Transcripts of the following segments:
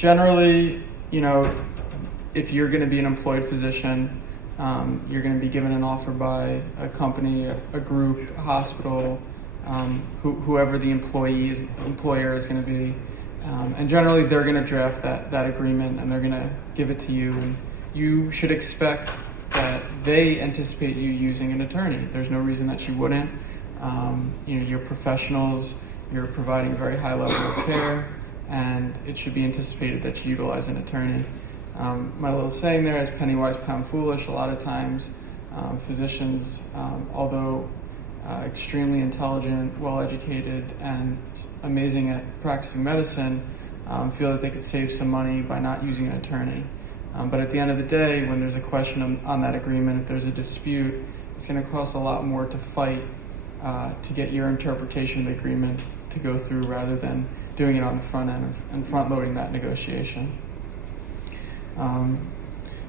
Generally, if you're going to be an employed physician, you're going to be given an offer by a company, a group, a hospital, whoever the employer is going to be. And generally, they're going to draft that agreement and they're going to give it to you. And you should expect that they anticipate you using an attorney. There's no reason that you wouldn't. You're professionals, you're providing a very high level of care, and it should be anticipated that you utilize an attorney. My little saying there is penny wise, pound foolish. A lot of times, physicians, although extremely intelligent, well-educated, and amazing at practicing medicine, feel that they could save some money by not using an attorney. But at the end of the day, when there's a question on that agreement, if there's a dispute, it's going to cost a lot more to fight to get your interpretation of the agreement to go through rather than doing it on the front end and front-loading that negotiation.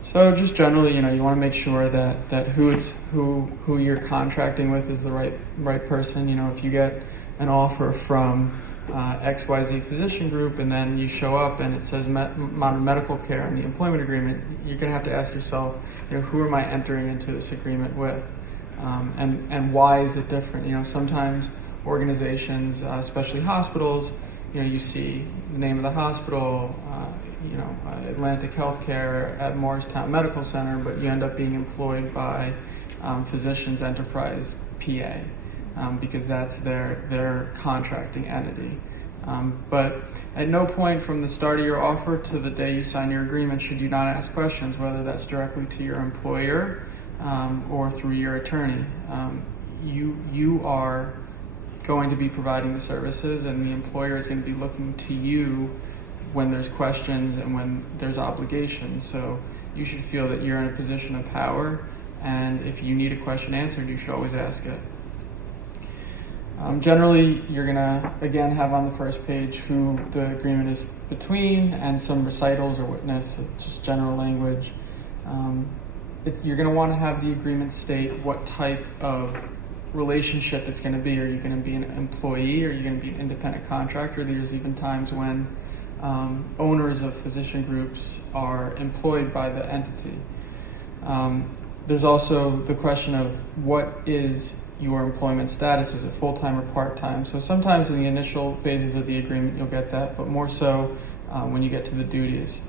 So just generally, you want to make sure that who you're contracting with is the right person. If you get an offer from XYZ physician group and then you show up and it says modern medical care in the employment agreement, you're going to have to ask yourself, who am I entering into this agreement with? And why is it different? Sometimes organizations, especially hospitals, you see the name of the hospital, Atlantic Healthcare at Morristown Medical Center, but you end up being employed by Physicians Enterprise PA because that's their contracting entity. But at no point from the start of your offer to the day you sign your agreement should you not ask questions, whether that's directly to your employer or through your attorney. You are going to be providing the services, and the employer is going to be looking to you when there's questions and when there's obligations. So you should feel that you're in a position of power, and if you need a question answered, you should always ask it. Generally, you're going to, again, have on the first page who the agreement is between and some recitals or witness, just general language. You're going to want to have the agreement state what type of relationship it's going to be. Are you going to be an employee? Are you going to be an independent contractor? There's even times when owners of physician groups are employed by the entity. There's also the question of what is your employment status. Is it full-time or part-time? So sometimes in the initial phases of the agreement you'll get that, but more so when you get to the duties.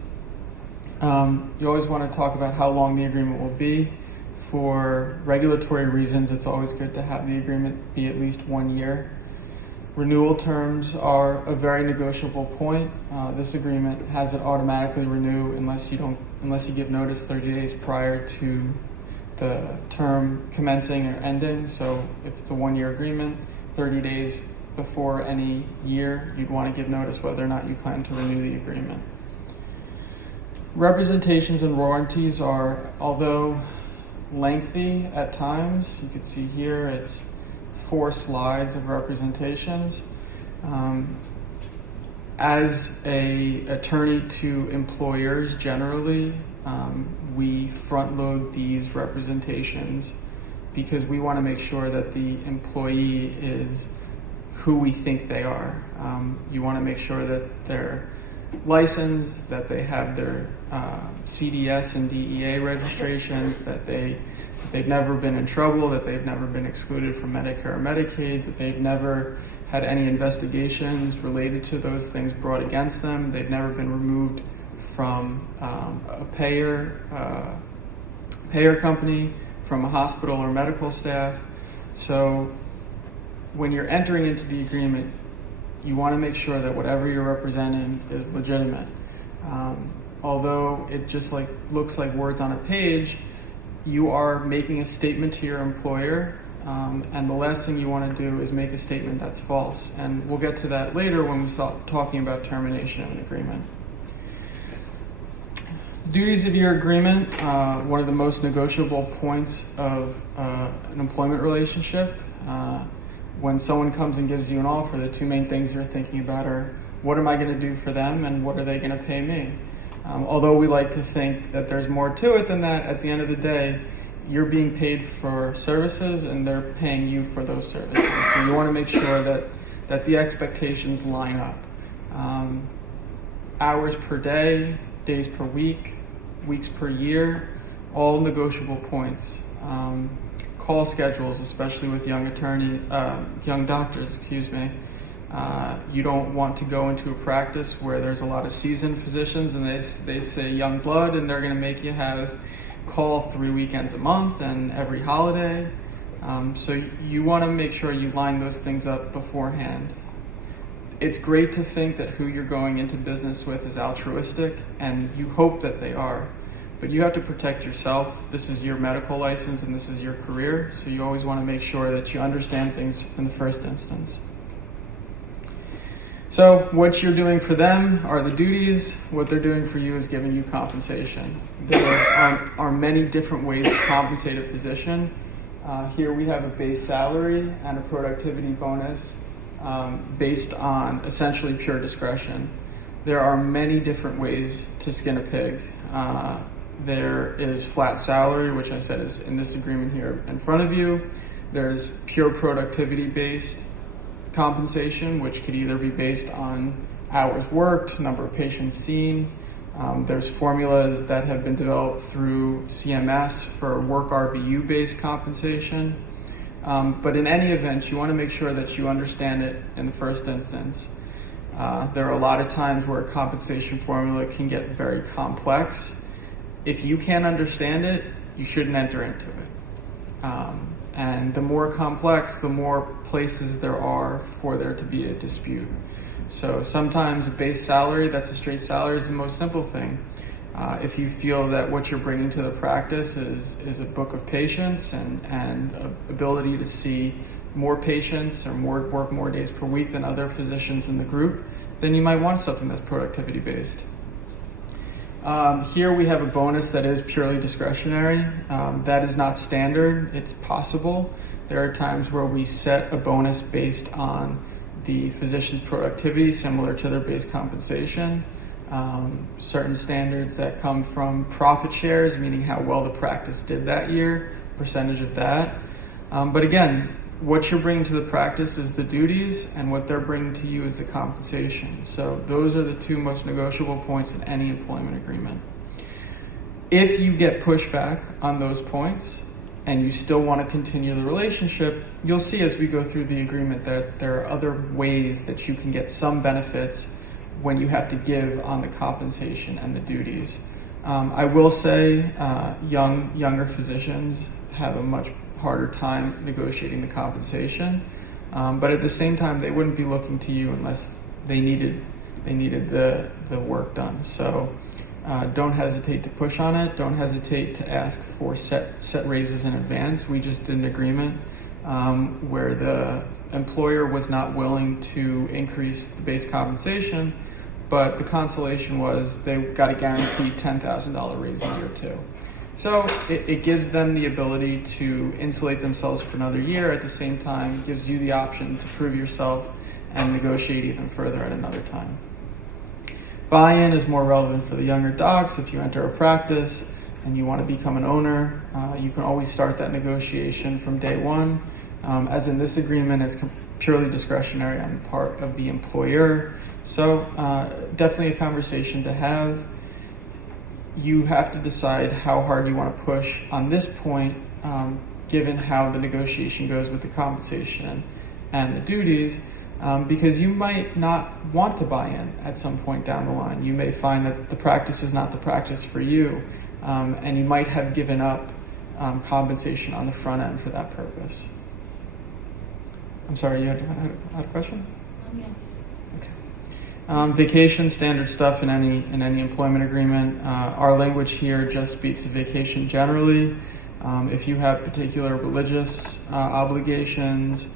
You always want to talk about how long the agreement will be. For regulatory reasons, it's always good to have the agreement be at least 1 year. Renewal terms are a very negotiable point. This agreement has it automatically renew unless you give notice 30 days prior to the term commencing or ending. So if it's a 1-year agreement, 30 days before any year, you'd want to give notice whether or not you plan to renew the agreement. Representations and warranties are, although lengthy at times, you can see here it's 4 slides of representations. As a attorney to employers generally, we front load these representations because we want to make sure that the employee is who we think they are. You want to make sure that they're licensed, that they have their CDS and DEA registrations, that they've never been in trouble, that they've never been excluded from Medicare or Medicaid, that they've never had any investigations related to those things brought against them, they've never been removed from a payer company, from a hospital or medical staff. So when you're entering into the agreement, you want to make sure that whatever you're representing is legitimate. Although it just looks like words on a page, you are making a statement to your employer, and the last thing you want to do is make a statement that's false. And we'll get to that later when we start talking about termination of an agreement. Duties of your agreement, one of the most negotiable points of an employment relationship. When someone comes and gives you an offer, the 2 main things you're thinking about are what am I going to do for them and what are they going to pay me? Although we like to think that there's more to it than that, at the end of the day, you're being paid for services and they're paying you for those services. So you want to make sure that the expectations line up. hours per day, days per week, weeks per year, all negotiable points. Call schedules, especially with young doctors, you don't want to go into a practice where there's a lot of seasoned physicians and they say young blood, and they're going to make you have call 3 weekends a month and every holiday. So you want to make sure you line those things up beforehand. It's great to think that who you're going into business with is altruistic, and you hope that they are. But you have to protect yourself. This is your medical license and this is your career, so you always want to make sure that you understand things in the first instance. So what you're doing for them are the duties. What they're doing for you is giving you compensation. There are many different ways to compensate a physician. Here we have a base salary and a productivity bonus based on essentially pure discretion. There are many different ways to skin a pig. There is flat salary, which I said is in this agreement here in front of you. There's pure productivity-based compensation, which could either be based on hours worked, number of patients seen. There's formulas that have been developed through CMS for work RVU-based compensation. But in any event, you want to make sure that you understand it in the first instance. There are a lot of times where a compensation formula can get very complex. If you can't understand it, you shouldn't enter into it. And the more complex, the more places there are for there to be a dispute. So sometimes a base salary, that's a straight salary, is the most simple thing. If you feel that what you're bringing to the practice is a book of patients and ability to see more patients or work more days per week than other physicians in the group, then you might want something that's productivity based. Here we have a bonus that is purely discretionary. That is not standard. It's possible. There are times where we set a bonus based on the physician's productivity, similar to their base compensation. Certain standards that come from profit shares, meaning how well the practice did that year, percentage of that. But again, what you're bringing to the practice is the duties, and what they're bringing to you is the compensation. So those are the two most negotiable points in any employment agreement. If you get pushback on those points and you still want to continue the relationship, you'll see as we go through the agreement that there are other ways that you can get some benefits when you have to give on the compensation and the duties. I will say younger physicians have a much harder time negotiating the compensation, but at the same time they wouldn't be looking to you unless they needed the work done. So don't hesitate to push on it. Don't hesitate to ask for set raises in advance. We just did an agreement where the employer was not willing to increase the base compensation, but the consolation was they got a guaranteed $10,000 raise in year 2. So it gives them the ability to insulate themselves for another year. At the same time, gives you the option to prove yourself and negotiate even further at another time. Buy-in is more relevant for the younger docs. If you enter a practice and you want to become an owner, you can always start that negotiation from day one. As in this agreement, it's purely discretionary on the part of the employer. So definitely a conversation to have. You have to decide how hard you want to push on this point, given how the negotiation goes with the compensation and the duties, because you might not want to buy in at some point down the line. You may find that the practice is not the practice for you, and you might have given up compensation on the front end for that purpose. I'm sorry, you had a question? Okay. Vacation, standard stuff in any employment agreement. Our language here just speaks of vacation generally. If you have particular religious obligations,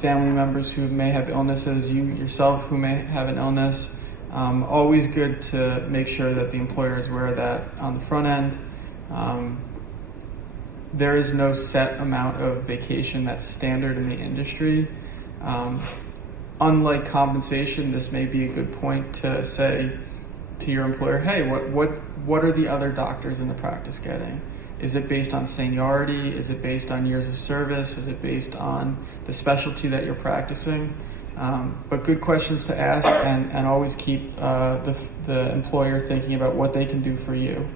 family members who may have illnesses, you yourself who may have an illness, always good to make sure that the employer is aware of that on the front end. There is no set amount of vacation that's standard in the industry. Unlike compensation, this may be a good point to say to your employer, hey, what are the other doctors in the practice getting? Is it based on seniority? Is it based on years of service? Is it based on the specialty that you're practicing? But good questions to ask, and always keep the employer thinking about what they can do for you.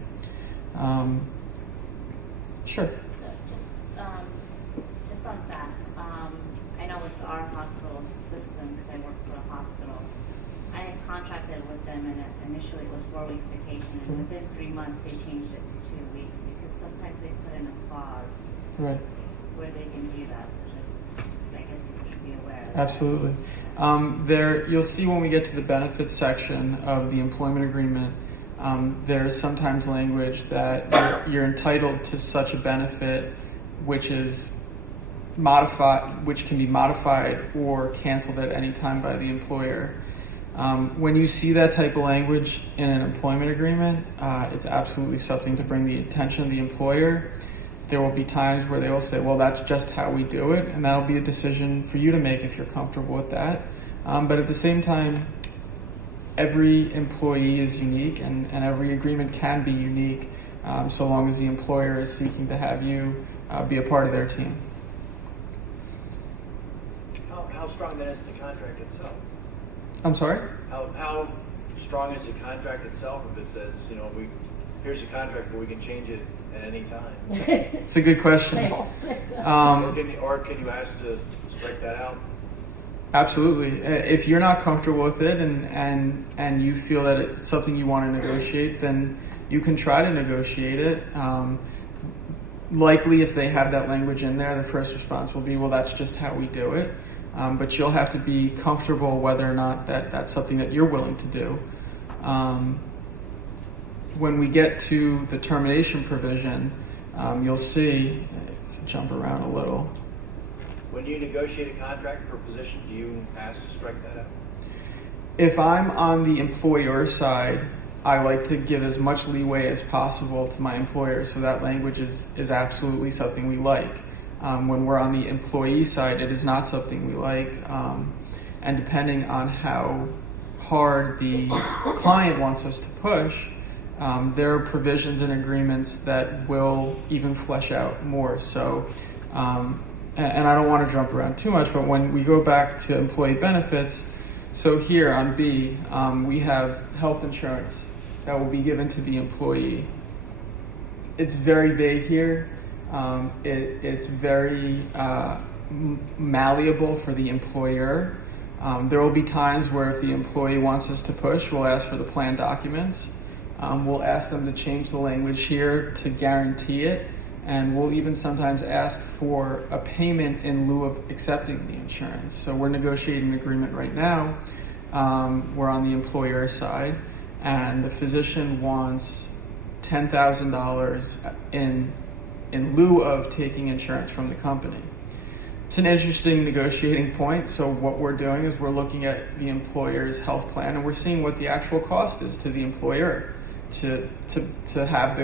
Sure. Just on that, I know with our hospital system, because I work for a hospital, I had contracted with them, and initially it was 4 weeks vacation, and within 3 months they changed it to 2 weeks, because sometimes they put in a clause Right. where they can do that, which is, I guess people should be aware of. Absolutely. You'll see when we get to the benefits section of the employment agreement, there's sometimes language that you're entitled to such a benefit, which is which can be modified or canceled at any time by the employer. When you see that type of language in an employment agreement, it's absolutely something to bring the attention of the employer. There will be times where they will say, well, that's just how we do it, and that'll be a decision for you to make if you're comfortable with that. But at the same time, every employee is unique, and every agreement can be unique, so long as the employer is seeking to have you be a part of their team. How strong then is the contract itself? I'm sorry? How strong is the contract itself if it says, here's a contract, but we can change it at any time? It's a good question. Or can you ask to strike that out? Absolutely. If you're not comfortable with it and you feel that it's something you want to negotiate, then you can try to negotiate it. Likely, if they have that language in there, the first response will be, well, that's just how we do it. But you'll have to be comfortable whether or not that's something that you're willing to do. When we get to the termination provision, you'll see, jump around a little. When you negotiate a contract for a position, do you ask to strike that out? If I'm on the employer side, I like to give as much leeway as possible to my employer, so that language is absolutely something we like. When we're on the employee side, it is not something we like, and depending on how hard the client wants us to push, there are provisions and agreements that will even flesh out more. So, and I don't want to jump around too much, but when we go back to employee benefits, so here on B, we have health insurance that will be given to the employee. It's very vague here. It's very malleable for the employer. There will be times where if the employee wants us to push, we'll ask for the plan documents. We'll ask them to change the language here to guarantee it, and we'll even sometimes ask for a payment in lieu of accepting the insurance. So we're negotiating an agreement right now. We're on the employer side, and the physician wants $10,000 in lieu of taking insurance from the company. It's an interesting negotiating point. So what we're doing is we're looking at the employer's health plan, and we're seeing what the actual cost is to the employer to have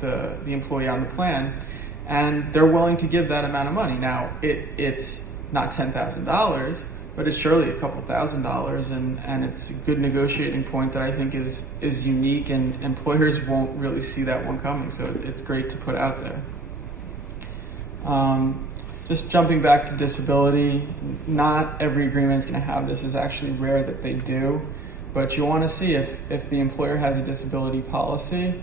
the employee on the plan, and they're willing to give that amount of money. Now it's not $10,000, but it's surely a couple $1,000s, and it's a good negotiating point that I think is unique, and employers won't really see that one coming. So it's great to put out there. Just jumping back to disability, not every agreement is going to have this. It's actually rare that they do, but you want to see if the employer has a disability policy.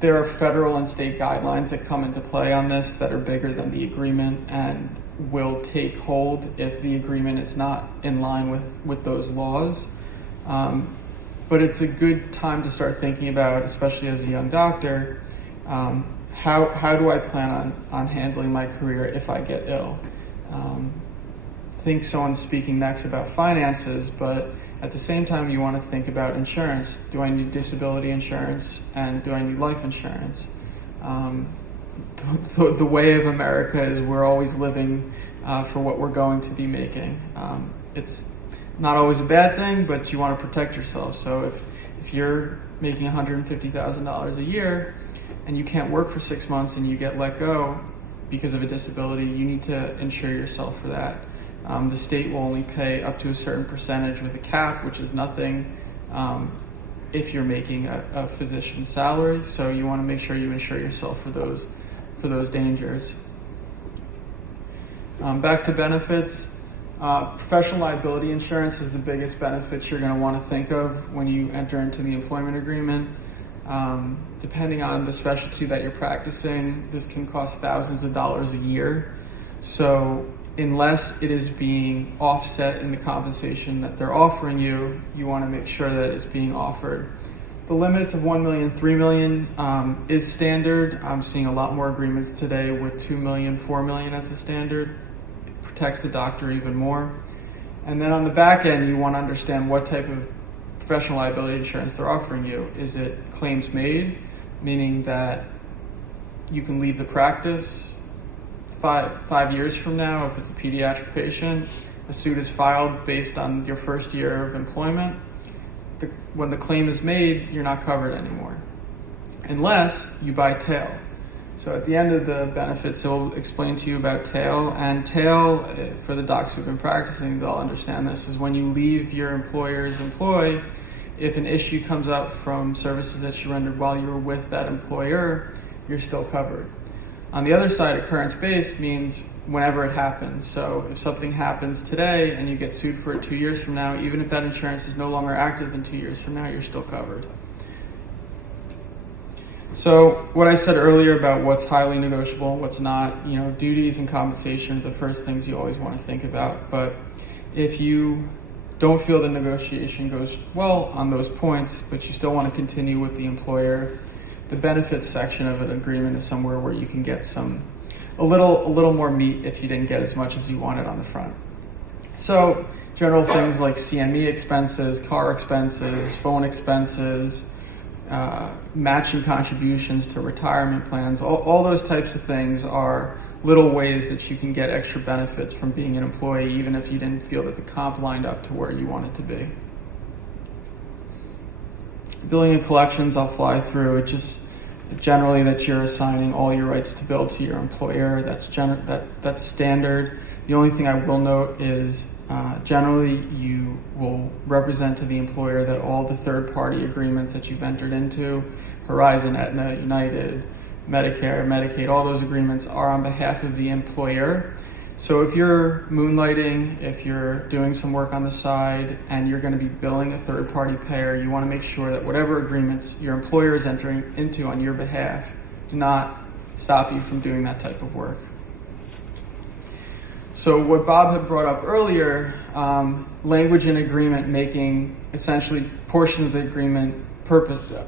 There are federal and state guidelines that come into play on this that are bigger than the agreement and will take hold if the agreement is not in line with those laws. But it's a good time to start thinking about, especially as a young doctor, how do I plan on handling my career if I get ill? I think someone's speaking next about finances, but at the same time you want to think about insurance. Do I need disability insurance, and do I need life insurance? The way of America is we're always living for what we're going to be making. It's not always a bad thing, but you want to protect yourself. So if you're making $150,000 a year and you can't work for 6 months and you get let go because of a disability, you need to insure yourself for that. The state will only pay up to a certain percentage with a cap, which is nothing if you're making a physician's salary. So you want to make sure you insure yourself for those dangers. Back to benefits. Professional liability insurance is the biggest benefit you're going to want to think of when you enter into the employment agreement. Depending on the specialty that you're practicing, this can cost thousands of dollars a year. So unless it is being offset in the compensation that they're offering you, you want to make sure that it's being offered. The limits of $1 million, $3 million is standard. I'm seeing a lot more agreements today with $2 million, $4 million as the standard. It protects the doctor even more. And then on the back end, you want to understand what type of professional liability insurance they're offering you. Is it claims made, meaning that you can leave the practice five years from now if it's a pediatric patient? A suit is filed based on your first year of employment. When the claim is made, you're not covered anymore, unless you buy tail. So at the end of the benefits, it'll explain to you about tail. And tail, for the docs who've been practicing, they'll understand this, is when you leave your employer's employ, if an issue comes up from services that you rendered while you were with that employer, you're still covered. On the other side, occurrence-based means whenever it happens. So if something happens today and you get sued for it 2 years from now, even if that insurance is no longer active in 2 years from now, you're still covered. So what I said earlier about what's highly negotiable and what's not, duties and compensation are the first things you always want to think about. But if you don't feel the negotiation goes well on those points, but you still want to continue with the employer, the benefits section of an agreement is somewhere where you can get a little more meat if you didn't get as much as you wanted on the front. So general things like CME expenses, car expenses, phone expenses, matching contributions to retirement plans, all those types of things are little ways that you can get extra benefits from being an employee, even if you didn't feel that the comp lined up to where you want it to be. Billing and collections, I'll fly through. It just generally that you're assigning all your rights to bill to your employer. That's standard. The only thing I will note is generally you will represent to the employer that all the third-party agreements that you've entered into, Horizon, Aetna, United, Medicare, Medicaid, all those agreements are on behalf of the employer. So if you're moonlighting, if you're doing some work on the side and you're going to be billing a third-party payer, you want to make sure that whatever agreements your employer is entering into on your behalf do not stop you from doing that type of work. So what Bob had brought up earlier, language in agreement making essentially portions of the agreement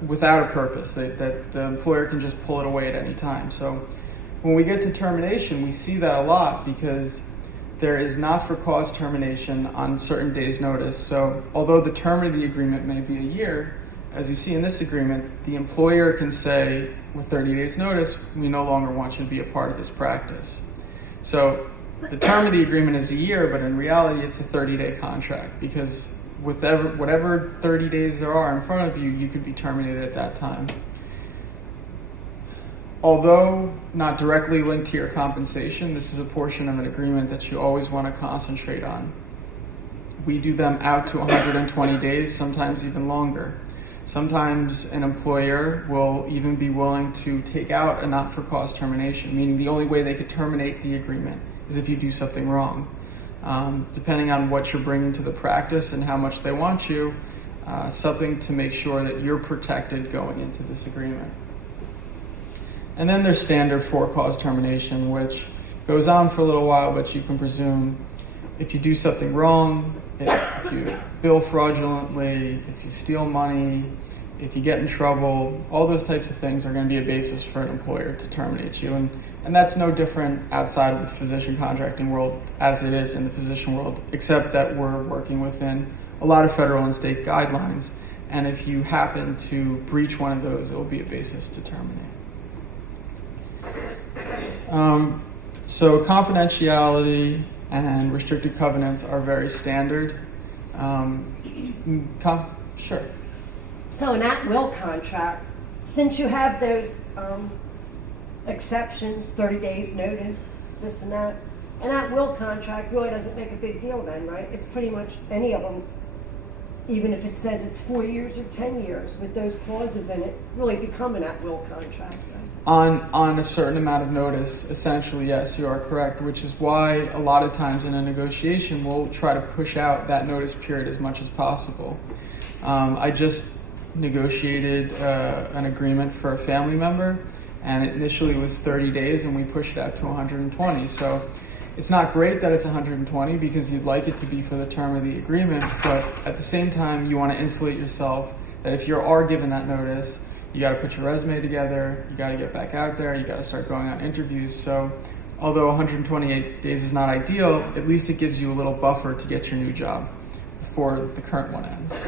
without a purpose, that the employer can just pull it away at any time. So when we get to termination, we see that a lot because there is not for cause termination on certain days' notice. So although the term of the agreement may be a year, as you see in this agreement, the employer can say with 30 days' notice, we no longer want you to be a part of this practice. So the term of the agreement is a year, but in reality it's a 30-day contract because whatever 30 days there are in front of you, you could be terminated at that time. Although not directly linked to your compensation, this is a portion of an agreement that you always want to concentrate on. We do them out to 120 days, sometimes even longer. Sometimes an employer will even be willing to take out a not-for-cause termination, meaning the only way they could terminate the agreement is if you do something wrong. Depending on what you're bringing to the practice and how much they want you, something to make sure that you're protected going into this agreement. And then there's standard for-cause termination, which goes on for a little while, but you can presume if you do something wrong, if you bill fraudulently, if you steal money, if you get in trouble, all those types of things are going to be a basis for an employer to terminate you. And that's no different outside of the physician contracting world as it is in the physician world, except that we're working within a lot of federal and state guidelines. And if you happen to breach one of those, it will be a basis to terminate. So confidentiality and restricted covenants are very standard. Sure. So an at-will contract, since you have those exceptions, 30 days notice, this and that, an at-will contract really doesn't make a big deal then, right? It's pretty much any of them even if it says it's 4 years or 10 years with those clauses in it, really become an at-will contract. On a certain amount of notice, essentially, yes, you are correct, which is why a lot of times in a negotiation, we'll try to push out that notice period as much as possible. I just negotiated an agreement for a family member, and it initially was 30 days, and we pushed it out to 120. So it's not great that it's 120 because you'd like it to be for the term of the agreement, but at the same time, you want to insulate yourself that if you are given that notice, you got to put your resume together, you got to get back out there, you got to start going on interviews. So although 128 days is not ideal, at least it gives you a little buffer to get your new job before the current one ends.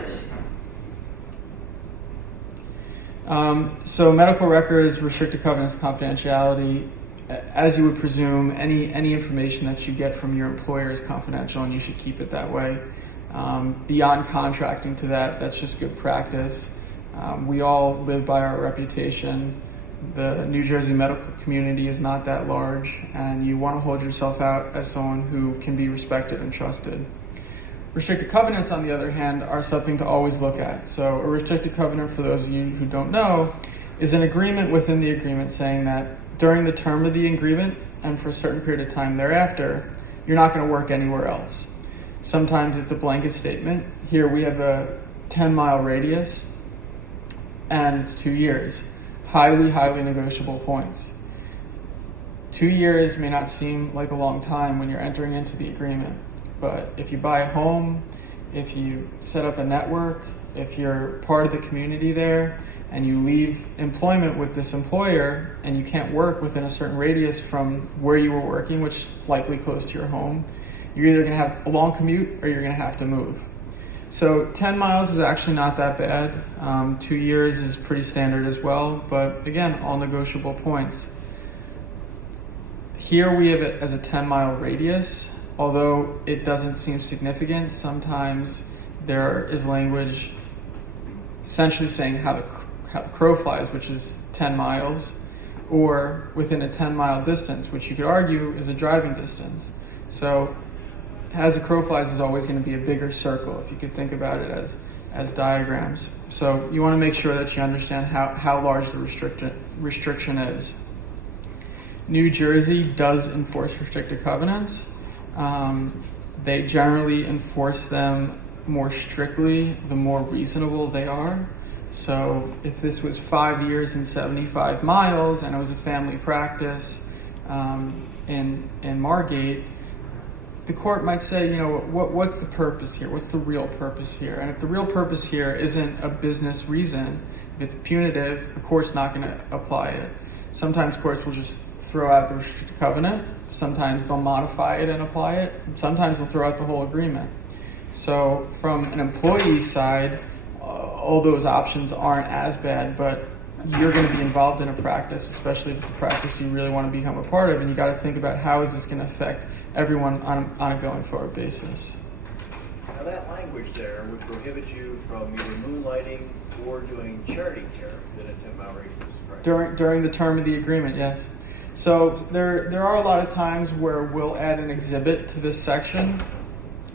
So medical records, restricted covenants, confidentiality, as you would presume, any information that you get from your employer is confidential and you should keep it that way. Beyond contracting to that, that's just good practice. We all live by our reputation. The New Jersey medical community is not that large, and you want to hold yourself out as someone who can be respected and trusted. Restricted covenants, on the other hand, are something to always look at. So a restricted covenant, for those of you who don't know, is an agreement within the agreement saying that during the term of the agreement and for a certain period of time thereafter, you're not going to work anywhere else. Sometimes it's a blanket statement. Here we have a 10-mile radius, and it's 2 years. Highly, highly negotiable points. 2 years may not seem like a long time when you're entering into the agreement, but if you buy a home, if you set up a network, if you're part of the community there, and you leave employment with this employer, and you can't work within a certain radius from where you were working, which is likely close to your home, you're either going to have a long commute or you're going to have to move. So 10 miles is actually not that bad. 2 years is pretty standard as well, but again, all negotiable points. Here we have it as a 10-mile radius, although it doesn't seem significant. Sometimes there is language essentially saying how the crow flies, which is 10 miles, or within a 10-mile distance, which you could argue is a driving distance. So as the crow flies is always going to be a bigger circle, if you could think about it as diagrams. So you want to make sure that you understand how large the restriction is. New Jersey does enforce restricted covenants. They generally enforce them more strictly the more reasonable they are. So if this was 5 years and 75 miles and it was a family practice in Margate, the court might say, you know, what's the purpose here? What's the real purpose here? And if the real purpose here isn't a business reason, if it's punitive, the court's not going to apply it. Sometimes courts will just throw out the restricted covenant. Sometimes they'll modify it and apply it. Sometimes they'll throw out the whole agreement. So from an employee side, all those options aren't as bad, but you're going to be involved in a practice, especially if it's a practice you really want to become a part of, and you got to think about how is this going to affect everyone on a going forward basis. Now that language there would prohibit you from either moonlighting or doing charity care within a 10-mile radius, correct? During the term of the agreement, yes. So there are a lot of times where we'll add an exhibit to this section.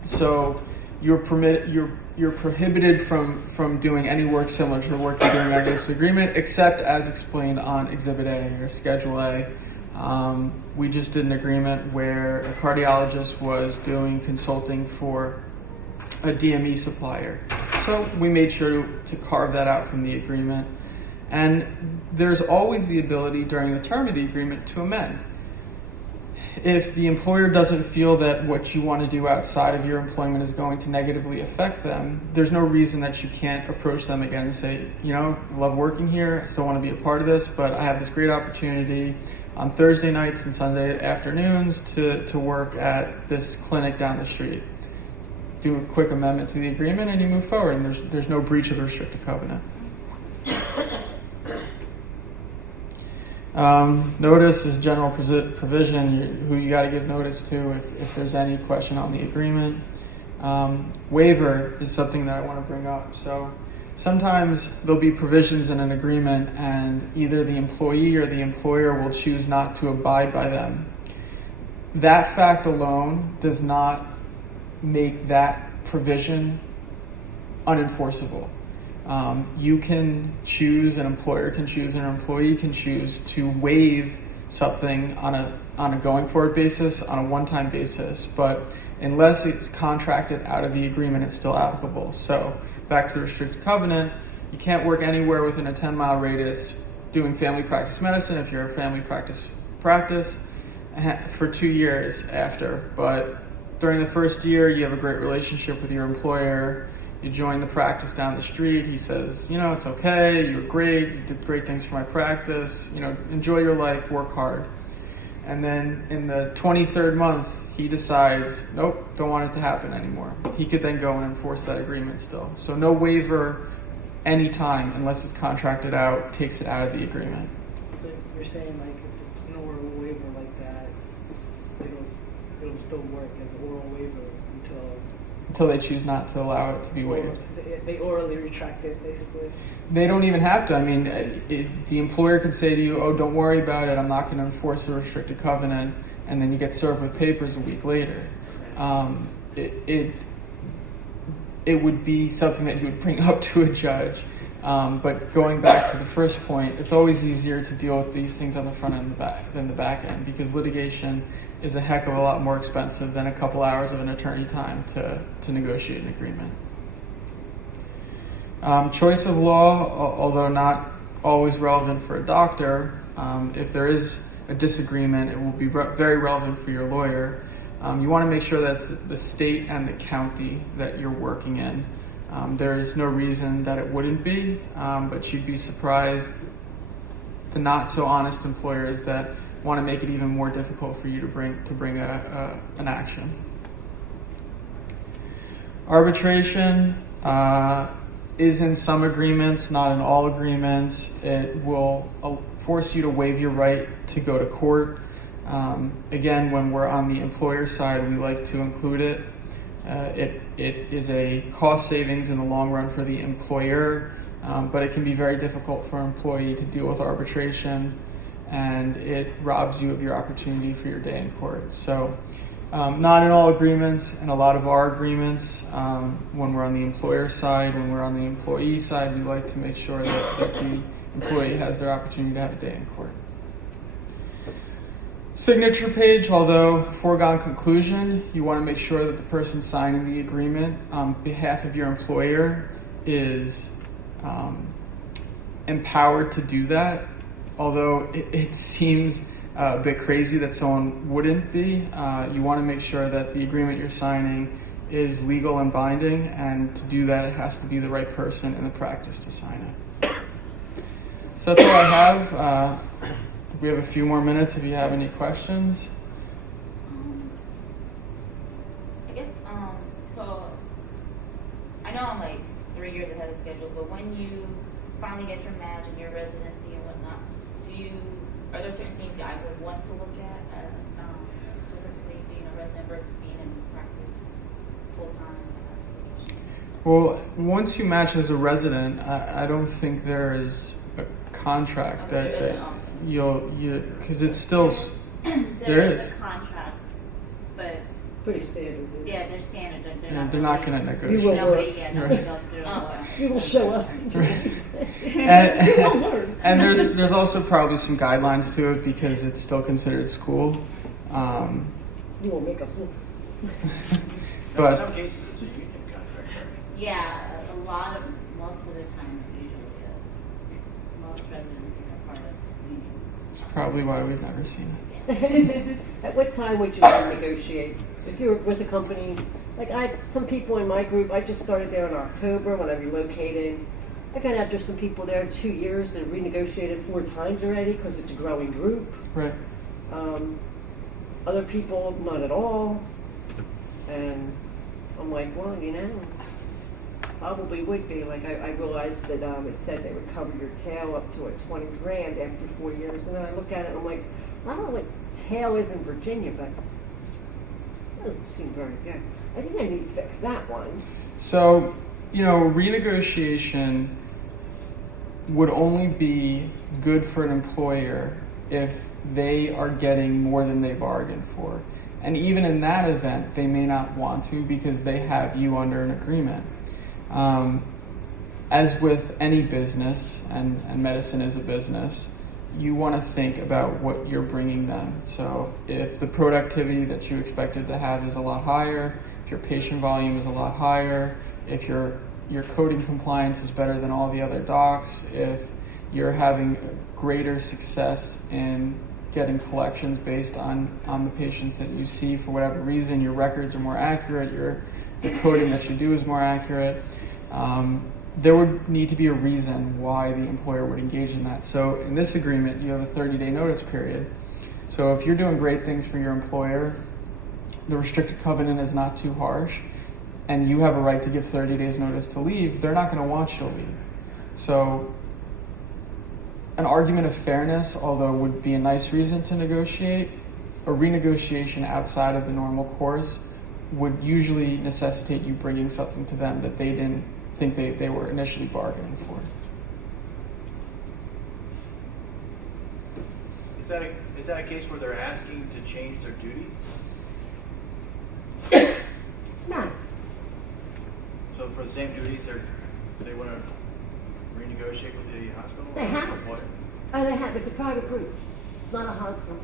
So you're prohibited from doing any work similar to the work you're doing under this agreement, except as explained on Exhibit A or Schedule A. We just did an agreement where a cardiologist was doing consulting for a DME supplier. So we made sure to carve that out from the agreement. And there's always the ability during the term of the agreement to amend. If the employer doesn't feel that what you want to do outside of your employment is going to negatively affect them, there's no reason that you can't approach them again and say, you know, I love working here, I still want to be a part of this, but I have this great opportunity on Thursday nights and Sunday afternoons to work at this clinic down the street. Do a quick amendment to the agreement and you move forward, and there's no breach of the restricted covenant. Notice is general provision, who you got to give notice to if there's any question on the agreement. Waiver is something that I want to bring up. So sometimes there'll be provisions in an agreement and either the employee or the employer will choose not to abide by them. That fact alone does not make that provision unenforceable. You can choose, an employer can choose, an employee can choose to waive something on a going forward basis, on a one-time basis, but unless it's contracted out of the agreement, it's still applicable. So back to the restricted covenant, you can't work anywhere within a 10-mile radius doing family practice medicine if you're a family practice for 2 years after. But during the first year, you have a great relationship with your employer. You join the practice down the street. He says, it's okay. You were great. You did great things for my practice. Enjoy your life, work hard. And then in the 23rd month, he decides, nope, don't want it to happen anymore. He could then go and enforce that agreement still. So no waiver anytime unless it's contracted out, takes it out of the agreement. So you're saying like if there's no oral waiver like that, it'll still work as an oral waiver until they choose not to allow it to be waived. They orally retract it, basically. They don't even have to. I mean, the employer can say to you, oh, don't worry about it, I'm not going to enforce a restricted covenant, and then you get served with papers a week later. It would be something that you would bring up to a judge. But going back to the first point, it's always easier to deal with these things on the front end than the back end, because litigation is a heck of a lot more expensive than a couple hours of an attorney time to negotiate an agreement. Choice of law, although not always relevant for a doctor, if there is a disagreement, it will be very relevant for your lawyer. You want to make sure that's the state and the county that you're working in. There's no reason that it wouldn't be, but you'd be surprised the not so honest employers that want to make it even more difficult for you to bring an action. Arbitration is in some agreements, not in all agreements. It will force you to waive your right to go to court. Again, when we're on the employer side, we like to include it. It is a cost savings in the long run for the employer, but it can be very difficult for an employee to deal with arbitration, and it robs you of your opportunity for your day in court. So not in all agreements, and a lot of our agreements, when we're on the employer side, when we're on the employee side, we like to make sure that the employee has their opportunity to have a day in court. Signature page, although foregone conclusion, you want to make sure that the person signing the agreement on behalf of your employer is empowered to do that. Although it seems a bit crazy that someone wouldn't be, you want to make sure that the agreement you're signing is legal and binding, and to do that it has to be the right person in the practice to sign it. So that's all I have. We have a few more minutes if you have any questions. I guess, so I know I'm like 3 years ahead of schedule, but when you finally get your match and your residency and whatnot, are there certain things that I would want to look at, specifically being a resident versus being in practice full-time? Well, once you match as a resident, I don't think there is a contract that because it's still there is a contract, but Pretty standard. yeah, they're standard. they're not going to negotiate. You will Nobody Right. goes through. You will show up. And there's also probably some guidelines to it because it's still considered school. You won't make us look. But in some cases, it's a union contract, right? Yeah, most of the time, it usually is. Most residents are part of unions. it's probably why we've never seen it. At what time would you negotiate? If you were with a company, like I had some people in my group, I just started there in October when I relocated. I got after some people there 2 years that renegotiated 4 times already because it's a growing group. Right. Other people, not at all. And I'm like, well, probably would be. Like I realized that it said they would cover your tail up to $20,000 after 4 years. And then I look at it and I'm like, I don't know what tail is in Virginia, but it doesn't seem very good. I think I need to fix that one. So, renegotiation would only be good for an employer if they are getting more than they bargained for. And even in that event, they may not want to because they have you under an agreement. As with any business, and medicine is a business, you want to think about what you're bringing them. So if the productivity that you expected to have is a lot higher, if your patient volume is a lot higher, if your coding compliance is better than all the other docs, if you're having greater success in getting collections based on the patients that you see for whatever reason, your records are more accurate, the coding that you do is more accurate, there would need to be a reason why the employer would engage in that. So in this agreement, you have a 30-day notice period. So if you're doing great things for your employer, the restricted covenant is not too harsh, and you have a right to give 30 days notice to leave, they're not going to want you to leave. So an argument of fairness, although would be a nice reason to negotiate, a renegotiation outside of the normal course would usually necessitate you bringing something to them that they didn't think they were initially bargaining for. Is that a case where they're asking to change their duties? No. So for the same duties, they want to renegotiate with the hospital? They have. Employer? Oh, they have. It's a private group. It's not a hospital.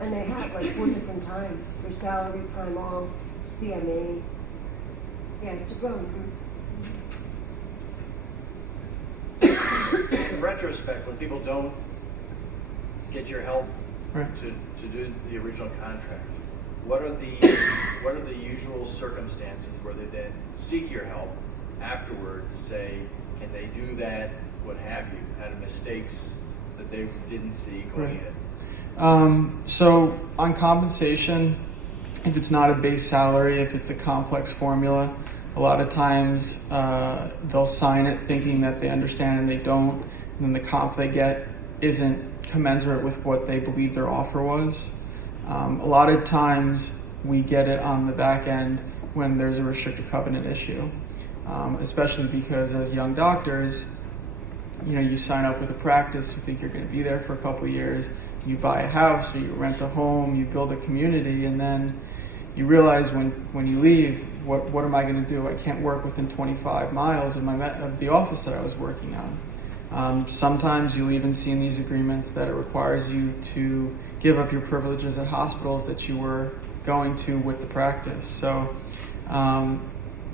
And they have like 4 different times for salary, time off, CME. Yeah, it's a growing group. In retrospect, when people don't get your help Right. to do the original contract, what are the usual circumstances where they then seek your help afterward to say, can they do that, what have you, out of mistakes that they didn't see going in? So on compensation, if it's not a base salary, if it's a complex formula, a lot of times they'll sign it thinking that they understand and they don't, and then the comp they get isn't commensurate with what they believe their offer was. A lot of times we get it on the back end when there's a restricted covenant issue, especially because as young doctors, you sign up with a practice, you think you're going to be there for a couple of years, you buy a house or you rent a home, you build a community, and then you realize when you leave, what am I going to do? I can't work within 25 miles of the office that I was working on. Sometimes you'll even see in these agreements that it requires you to give up your privileges at hospitals that you were going to with the practice. So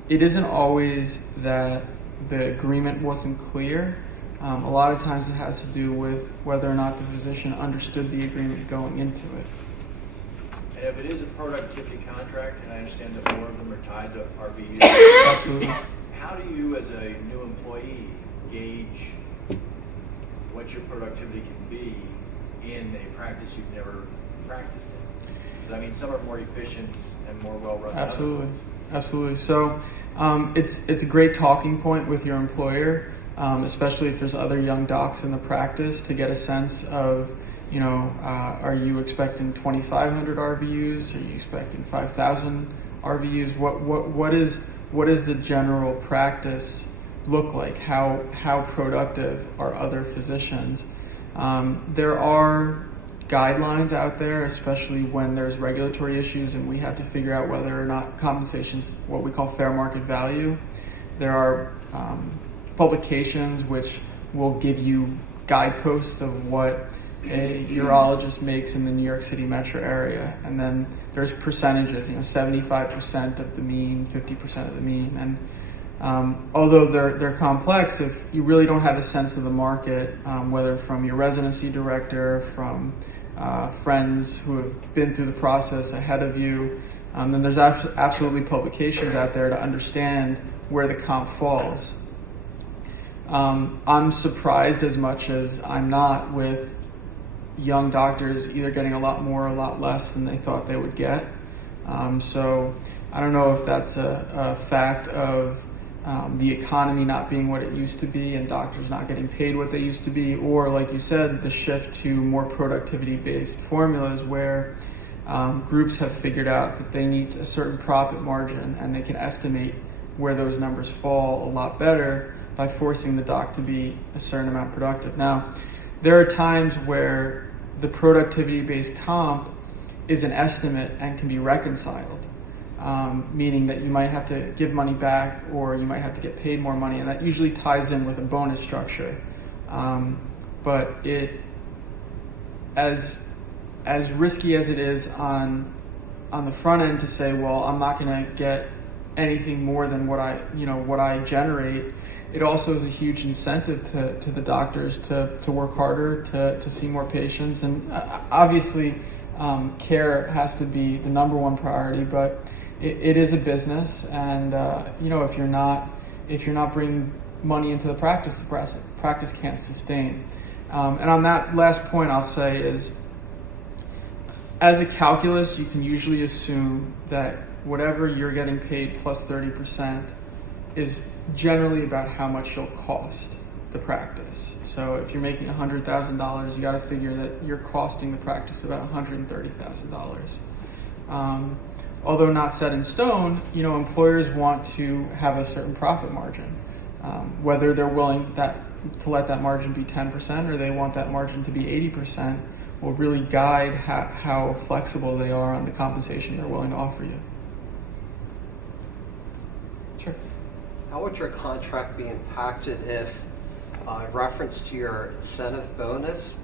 it isn't always that the agreement wasn't clear. A lot of times it has to do with whether or not the physician understood the agreement going into it. And if it is a productivity contract, and I understand that more of them are tied to RVUs, Absolutely. how do you as a new employee gauge what your productivity can be in a practice you've never practiced in? Because I mean, some are more efficient and more well run. Absolutely. So it's a great talking point with your employer, especially if there's other young docs in the practice, to get a sense of, are you expecting 2,500 RVUs? Are you expecting 5,000 RVUs? What is the general practice look like? How productive are other physicians? There are guidelines out there, especially when there's regulatory issues and we have to figure out whether or not compensation is what we call fair market value. There are publications which will give you guideposts of what a urologist makes in the New York City metro area, and then there's percentages, 75% of the mean, 50% of the mean, and although they're complex, if you really don't have a sense of the market, whether from your residency director, from friends who have been through the process ahead of you, then there's absolutely publications out there to understand where the comp falls. I'm surprised as much as I'm not with young doctors either getting a lot more or a lot less than they thought they would get. So I don't know if that's a fact of the economy not being what it used to be and doctors not getting paid what they used to be, or like you said, the shift to more productivity-based formulas where groups have figured out that they need a certain profit margin and they can estimate where those numbers fall a lot better by forcing the doc to be a certain amount productive. Now, there are times where the productivity-based comp is an estimate and can be reconciled. meaning that you might have to give money back or you might have to get paid more money, and that usually ties in with a bonus structure. But as risky as it is on the front end to say, well, I'm not going to get anything more than what I generate, it also is a huge incentive to the doctors to work harder, to see more patients, and obviously care has to be the number one priority. But it is a business, and if you're not bringing money into the practice can't sustain. And on that last point, I'll say is, as a calculus, you can usually assume that whatever you're getting paid plus 30% is generally about how much you'll cost the practice. So if you're making $100,000, you got to figure that you're costing the practice about $130,000. Although not set in stone, employers want to have a certain profit margin. Whether they're willing to let that margin be 10% or they want that margin to be 80% will really guide how flexible they are on the compensation they're willing to offer you. Sure. How would your contract be impacted if, in reference to your incentive bonus,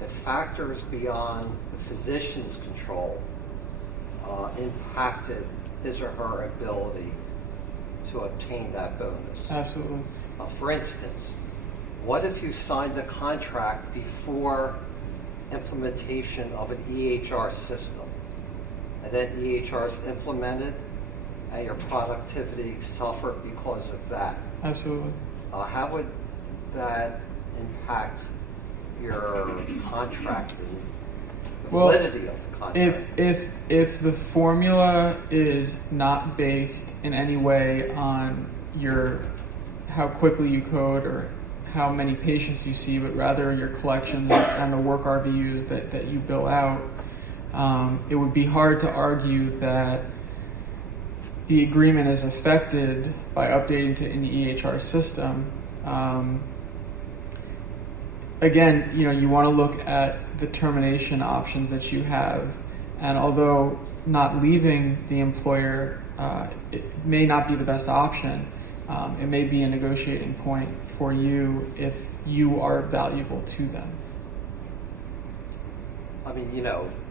if factors beyond the physician's control impacted his or her ability to obtain that bonus? Absolutely. For instance, what if you signed a contract before implementation of an EHR system, and then EHR is implemented and your productivity suffered because of that? Absolutely. How would that impact your contracting, the validity of the contract? If the formula is not based in any way on how quickly you code or how many patients you see, but rather your collections and the work RVUs that you bill out, it would be hard to argue that the agreement is affected by updating to an EHR system. Again, you want to look at the termination options that you have, and although not leaving the employer it may not be the best option, it may be a negotiating point for you if you are valuable to them. I mean,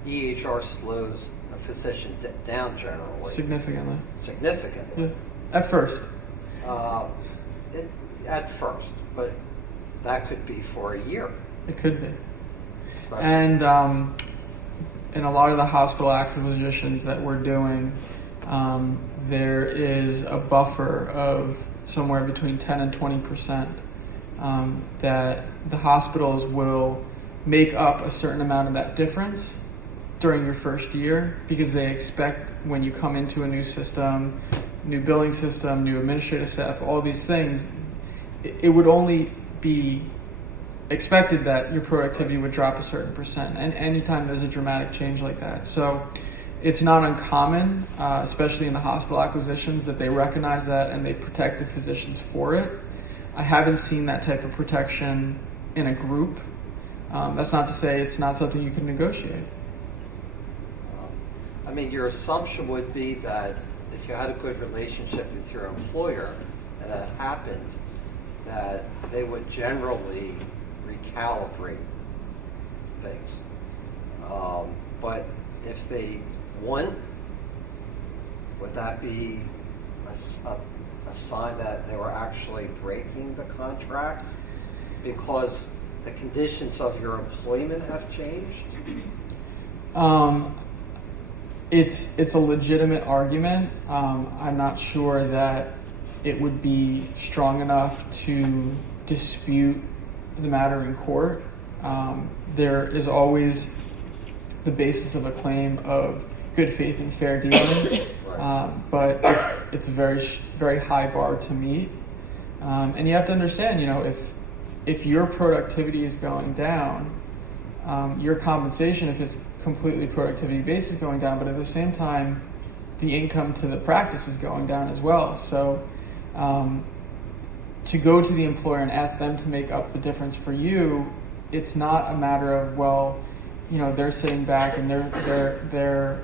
EHR slows a physician down generally. Significantly. Significantly. Yeah. At first. At first, but that could be for a year. It could be. Especially. And in a lot of the hospital acquisitions that we're doing, there is a buffer of somewhere between 10 and 20% that the hospitals will make up a certain amount of that difference during your first year, because they expect when you come into a new system, new billing system, new administrative staff, all these things, it would only be expected that your productivity would drop a certain percent, and anytime there's a dramatic change like that. So it's not uncommon, especially in the hospital acquisitions, that they recognize that and they protect the physicians for it. I haven't seen that type of protection in a group. That's not to say it's not something you can negotiate. I mean, your assumption would be that if you had a good relationship with your employer and that happened, that they would generally recalibrate things. But if they wouldn't, would that be a sign that they were actually breaking the contract because the conditions of your employment have changed? It's a legitimate argument. I'm not sure that it would be strong enough to dispute the matter in court. There is always the basis of a claim of good faith and fair dealing, but it's a very, very high bar to meet. And you have to understand, if your productivity is going down, your compensation, if it's completely productivity based, is going down, but at the same time, the income to the practice is going down as well. So to go to the employer and ask them to make up the difference for you, it's not a matter of, they're sitting back and they're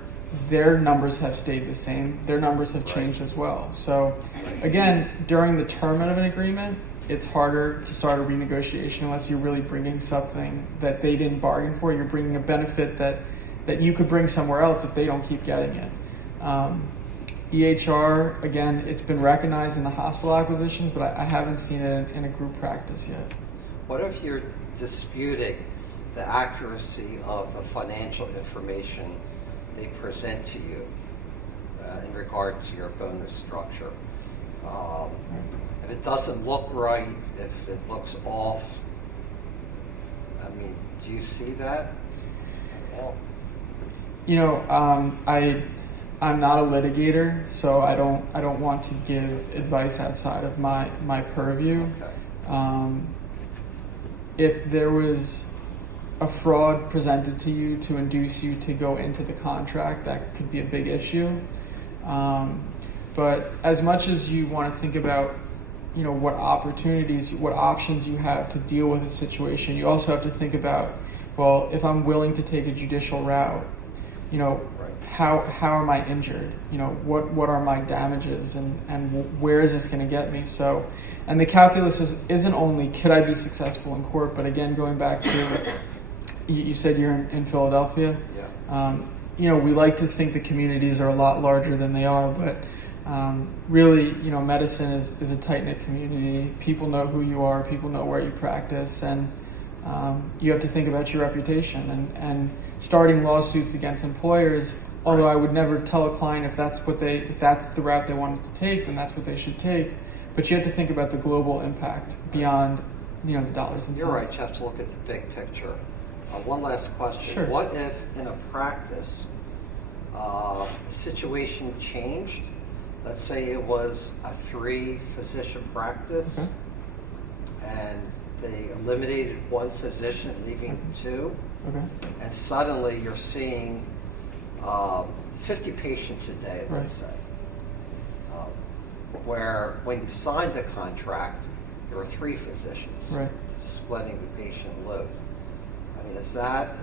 their numbers have stayed the same. Their numbers have changed as well. So again, during the term of an agreement, it's harder to start a renegotiation unless you're really bringing something that they didn't bargain for. You're bringing a benefit that you could bring somewhere else if they don't keep getting it. EHR, again, it's been recognized in the hospital acquisitions, but I haven't seen it in a group practice yet. What if you're disputing the accuracy of the financial information they present to you in regard to your bonus structure? If it doesn't look right, if it looks off, I mean, do you see that at all? You know, I'm not a litigator, so I don't want to give advice outside of my purview. Okay. If there was a fraud presented to you to induce you to go into the contract, that could be a big issue. But as much as you want to think about, you know, what opportunities, what options you have to deal with a situation, you also have to think about, well, if I'm willing to take a judicial route, you know, how am I injured? You know, what are my damages, and where is this going to get me? So, and the calculus isn't only could I be successful in court, but again, going back to, you said you're in Philadelphia. Yeah. You know, we like to think the communities are a lot larger than they are, but really, you know, medicine is a tight-knit community. People know who you are, people know where you practice, and you have to think about your reputation. And starting lawsuits against employers, although I would never tell a client if that's the route they wanted to take, then that's what they should take. But you have to think about the global impact beyond, you know, the dollars and cents. You're right. You have to look at the big picture. One last question. Sure. What if in a practice the situation changed? Let's say it was a 3-physician practice, Okay. and they eliminated one physician, leaving 2, Okay. and suddenly you're seeing 50 patients a day, let's say. Where when you signed the contract, there were 3 physicians Right. splitting the patient load. I mean, is that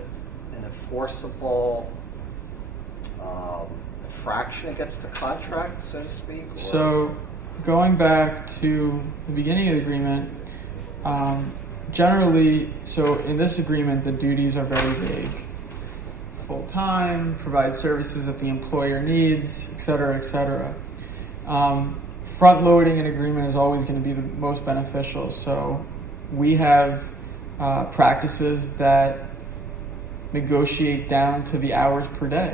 an enforceable infraction against the contract, so to speak? Or? So, going back to the beginning of the agreement, generally, so in this agreement, the duties are very vague. Full-time, provide services that the employer needs, et cetera, et cetera. Front-loading an agreement is always going to be the most beneficial. So we have practices that negotiate down to the hours per day.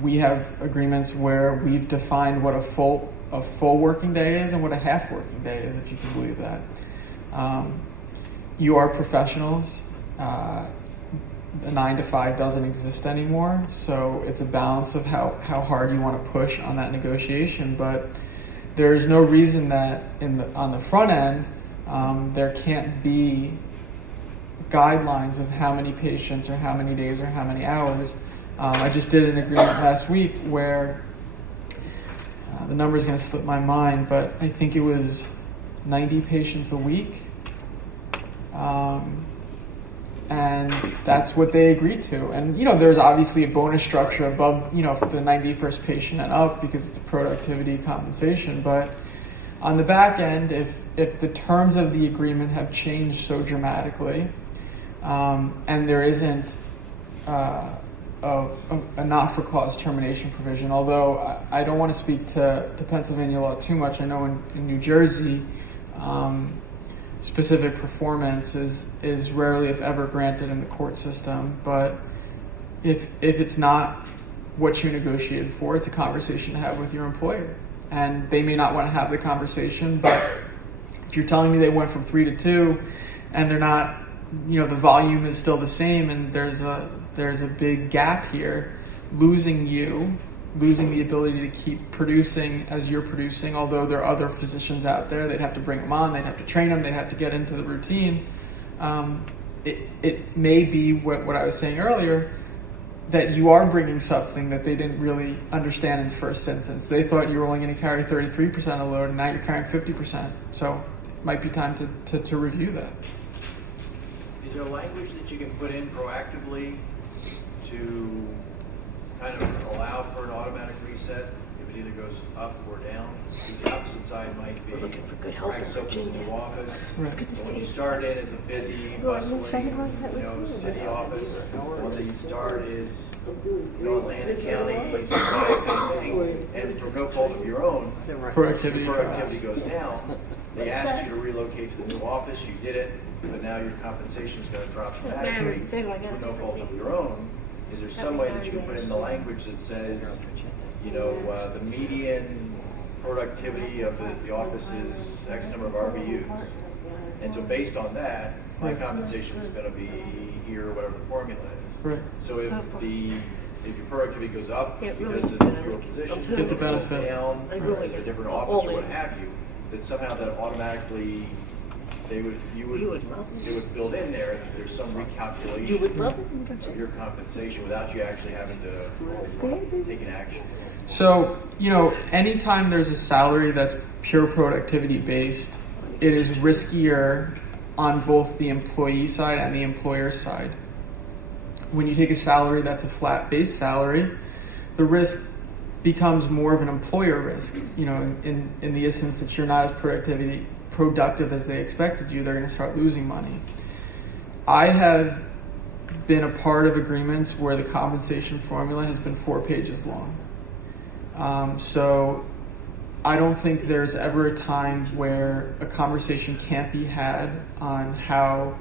We have agreements where we've defined what a full working day is and what a half working day is, if you can believe that. You are professionals. A 9 to 5 doesn't exist anymore, so it's a balance of how hard you want to push on that negotiation. But there's no reason that on the front end there can't be guidelines of how many patients or how many days or how many hours. I just did an agreement last week where the number is going to slip my mind, but I think it was 90 patients a week. And that's what they agreed to. And, you know, there's obviously a bonus structure above, you know, for the 91st patient and up because it's a productivity compensation. But on the back end, if the terms of the agreement have changed so dramatically, and there isn't a not-for-cause termination provision, although I don't want to speak to Pennsylvania law too much. I know in New Jersey, specific performance is rarely, if ever, granted in the court system. But if it's not what you negotiated for, it's a conversation to have with your employer. And they may not want to have the conversation, but if you're telling me they went from 3 to 2 and they're not, you know, the volume is still the same and there's a big gap here, losing the ability to keep producing as you're producing, although there are other physicians out there, they'd have to bring them on, they'd have to train them, they'd have to get into the routine. It may be what I was saying earlier, that you are bringing something that they didn't really understand in the first instance. They thought you were only going to carry 33% of the load, and now you're carrying 50%. So it might be time to review that. Is there language that you can put in proactively to kind of allow for an automatic reset if it either goes up or down. The opposite side might be looking for good help in practice opens a new Virginia. office. Right. So when you start in as a busy, bustling, city office, or that you start is, Atlanta County, kind of thing, and for no fault of your own, Productivity productivity drops. goes down. They asked you to relocate to the new office, you did it, but now your compensation is going to drop dramatically for no fault of your own. Is there some way that you can put in the language that says, the median productivity of the office is X number of RVUs? And so based on that, my compensation is going to be here, whatever the formula is. Right. So if your productivity goes up It because really of is gonna your position, Get the or goes benefit. down, I really a get different all office or in. what have you, that somehow that automatically You would love it. they would build in there that there's some recalculation You would love of your compensation without you actually having to take an action. So, anytime there's a salary that's pure productivity based, it is riskier on both the employee side and the employer side. When you take a salary that's a flat base salary, the risk becomes more of an employer risk. In the instance that you're not as productive as they expected you, they're going to start losing money. I have been a part of agreements where the compensation formula has been 4 pages long. So I don't think there's ever a time where a conversation can't be had on how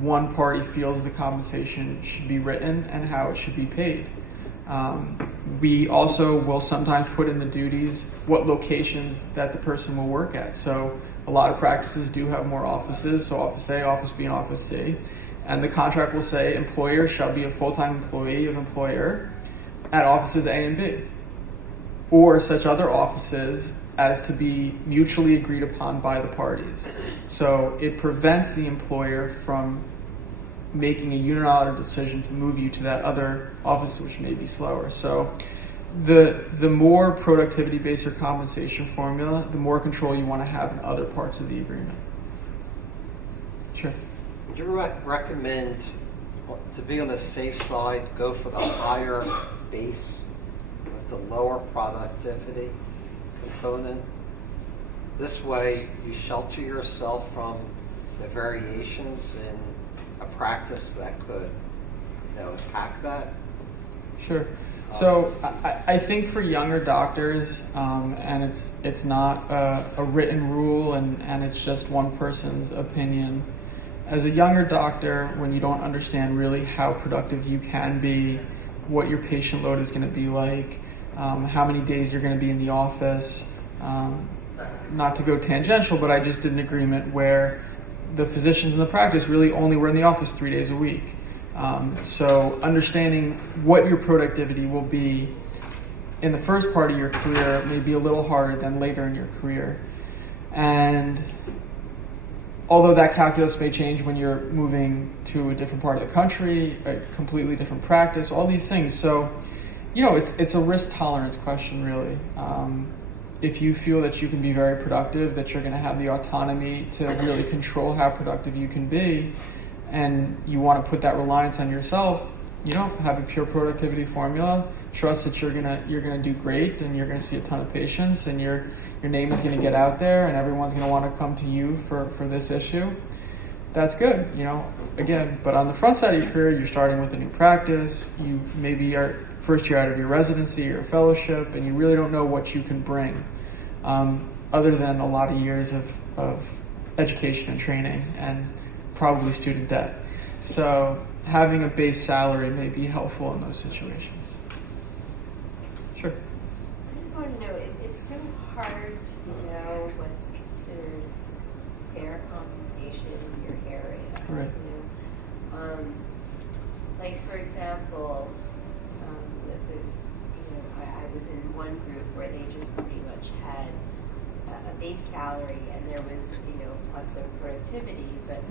one party feels the compensation should be written and how it should be paid. We also will sometimes put in the duties what locations that the person will work at. So a lot of practices do have more offices, so Office A, Office B, and Office C. And the contract will say employer shall be a full-time employee of employer at offices A and B, or such other offices as to be mutually agreed upon by the parties. So it prevents the employer from making a unilateral decision to move you to that other office, which may be slower. So the more productivity-based or compensation formula, the more control you want to have in other parts of the agreement. Sure. Would you recommend, to be on the safe side, go for the higher base with the lower productivity component? This way, you shelter yourself from the variations in a practice that could, impact that. Sure. So I think for younger doctors, and it's not a written rule, and it's just one person's opinion. As a younger doctor, when you don't understand really how productive you can be, what your patient load is going to be like, how many days you're going to be in the office, not to go tangential, but I just did an agreement where the physicians in the practice really only were in the office 3 days a week. So understanding what your productivity will be in the first part of your career may be a little harder than later in your career. And although that calculus may change when you're moving to a different part of the country, a completely different practice, all these things. So, it's a risk tolerance question, really. If you feel that you can be very productive, that you're going to have the autonomy to really control how productive you can be, and you want to put that reliance on yourself, have a pure productivity formula. Trust that you're gonna do great, and you're gonna see a ton of patients, and your name is gonna get out there, and everyone's gonna want to come to you for this issue. That's good, Again, but on the front side of your career, you're starting with a new practice. You maybe are first year out of your residency or fellowship, and you really don't know what you can bring, other than a lot of years of education and training, and probably student debt. So having a base salary may be helpful in those situations. Sure. I just want to know, it's so hard to know what's considered fair compensation in your area. Right. Like for example, I was in one group where they just pretty much had a base salary, and there was plus some productivity, but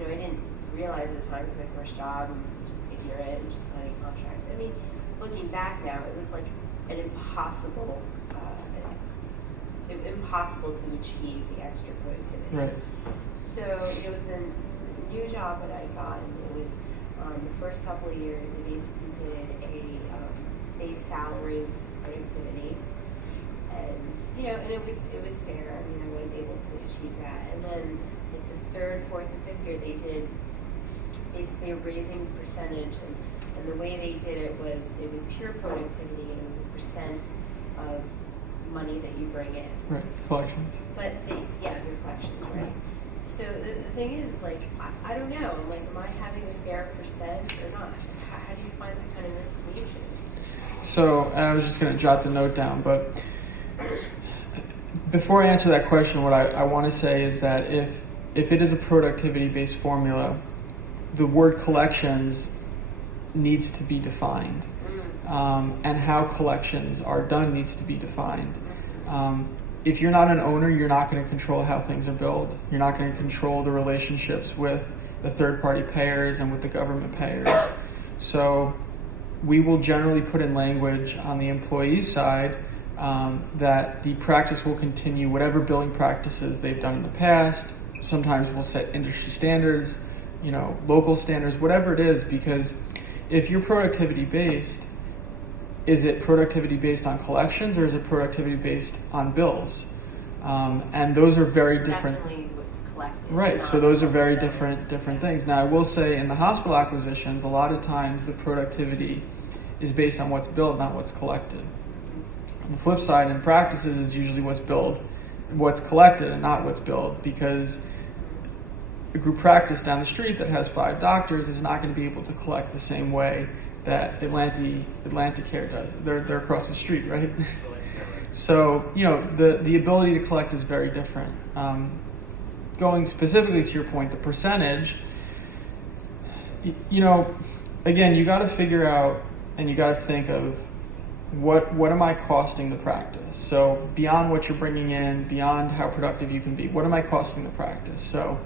I didn't realize at the time it was my first job, and just ignorant and just signing contracts. I mean, looking back now, it was like an impossible to achieve the extra productivity. Right. So with the new job that I got, it was the first couple of years, I basically did a base salary was productivity. And, and it was fair. I mean, I was able to achieve that. And then like the third, fourth, and fifth year, they did basically a raising percentage. And the way they did it was pure productivity, and it was a percent of money that you bring in. Right, collections. But your collections, right? So the thing is, like, I don't know, like, am I having a fair percent or not? How do you find that kind of information? So, and I was just going to jot the note down, but before I answer that question, what I want to say is that if it is a productivity-based formula, the word collections needs to be defined. And how collections are done needs to be defined. If you're not an owner, you're not going to control how things are billed. You're not going to control the relationships with the third-party payers and with the government payers. So we will generally put in language on the employee side that the practice will continue whatever billing practices they've done in the past. Sometimes we'll set industry standards, local standards, whatever it is, because if you're productivity based, is it productivity based on collections or is it productivity based on bills? And those are very different. Definitely what's collected. Right, so those are very different things. Now, I will say in the hospital acquisitions, a lot of times the productivity is based on what's billed, not what's collected. On the flip side, in practices is usually what's billed, what's collected, and not what's billed, because a group practice down the street that has 5 doctors is not going to be able to collect the same way that Atlanticare does. They're across the street, right? So, the ability to collect is very different. Going specifically to your point, the percentage, again, you got to figure out and you got to think of what am I costing the practice? So beyond what you're bringing in, beyond how productive you can be, what am I costing the practice? So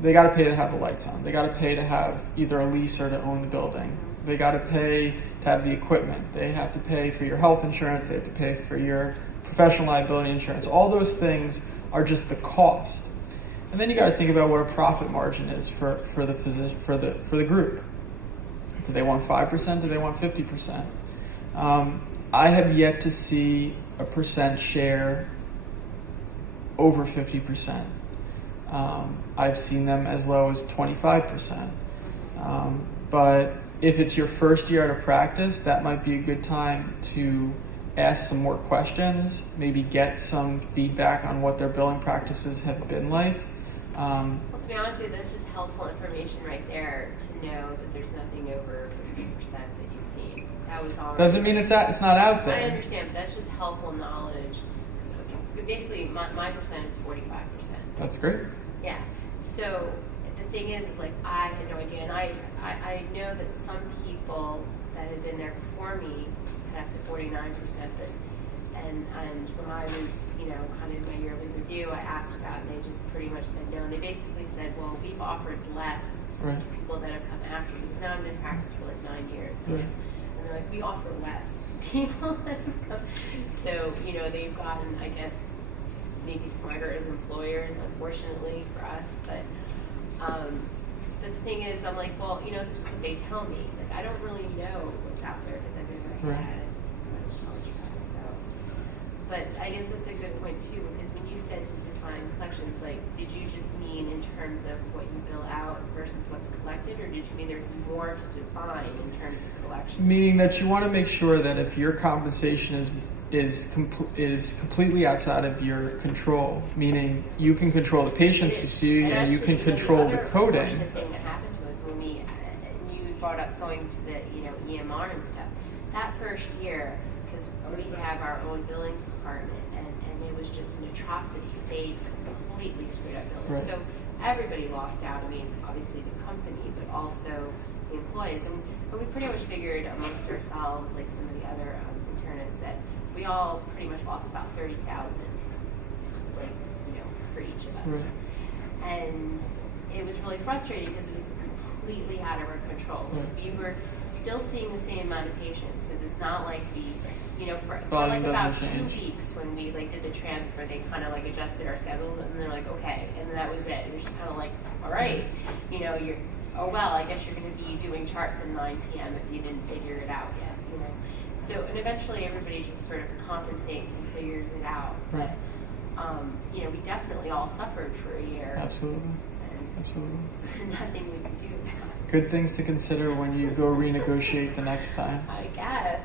they got to pay to have the lights on. They got to pay to have either a lease or to own the building. They got to pay to have the equipment. They have to pay for your health insurance. They have to pay for your professional liability insurance. All those things are just the cost. And then you got to think about what a profit margin is for the physician, for the group. Do they want 5%? Do they want 50%? I have yet to see a percent share over 50%. I've seen them as low as 25%. But if it's your first year at a practice, that might be a good time to ask some more questions, maybe get some feedback on what their billing practices have been like. Well, to be honest with you, that's just helpful information right there to know that there's nothing over 50% that you've seen. That was already. Doesn't mean it's not out there. I understand, but that's just helpful knowledge. Okay, basically, my percent is 45%. That's great. Yeah. So the thing is like I had no idea, and I know that some people that had been there before me had up to 49%, but and when I was kind of in my yearly review, I asked about it, and they just pretty much said no. And they basically said, well, we've offered less Right. to people that have come after you, because now I've been in practice for like 9 years, Right. and they're like, we offer less to people that have come. So they've gotten, I guess, maybe smarter as employers, unfortunately for us, but the thing is, I'm like, well, this is what they tell me. Like, I don't really know what's out there because I've never Right. had much knowledge about it. So, but I guess that's a good point too, because when you said to define collections, like, did you just mean in terms of what you bill out versus what's collected, or did you mean there's more to define in terms of collections? Meaning that you want to make sure that if your compensation is completely outside of your control, meaning you can control the patients you see and you can control the coding. The thing that happened to us when you brought up going to the EMR and stuff, that first year, because we have our own billing department, and it was just an atrocity. They completely screwed up billing. Right. So everybody lost out. I mean, obviously the company, but also the employees. And we pretty much figured amongst ourselves, like some of the other internists, that we all pretty much lost about $30,000, like, for each of us. Right. And it was really frustrating because it was completely out of our control. Like, we were still seeing the same amount of patients, because it's not like for like about 2 weeks when we did the transfer, they kind of adjusted our schedule, and they're like, okay, and then that was it. It was just kind of like, all right, you're, oh well, I guess you're going to be doing charts at 9 p.m. if you didn't figure it out yet, So, and eventually everybody just sort of compensates and figures it out. Right. But, you know, we definitely all suffered for a year. Absolutely. And Absolutely. nothing we could do about it. Good things to consider when you go renegotiate the next time. I guess.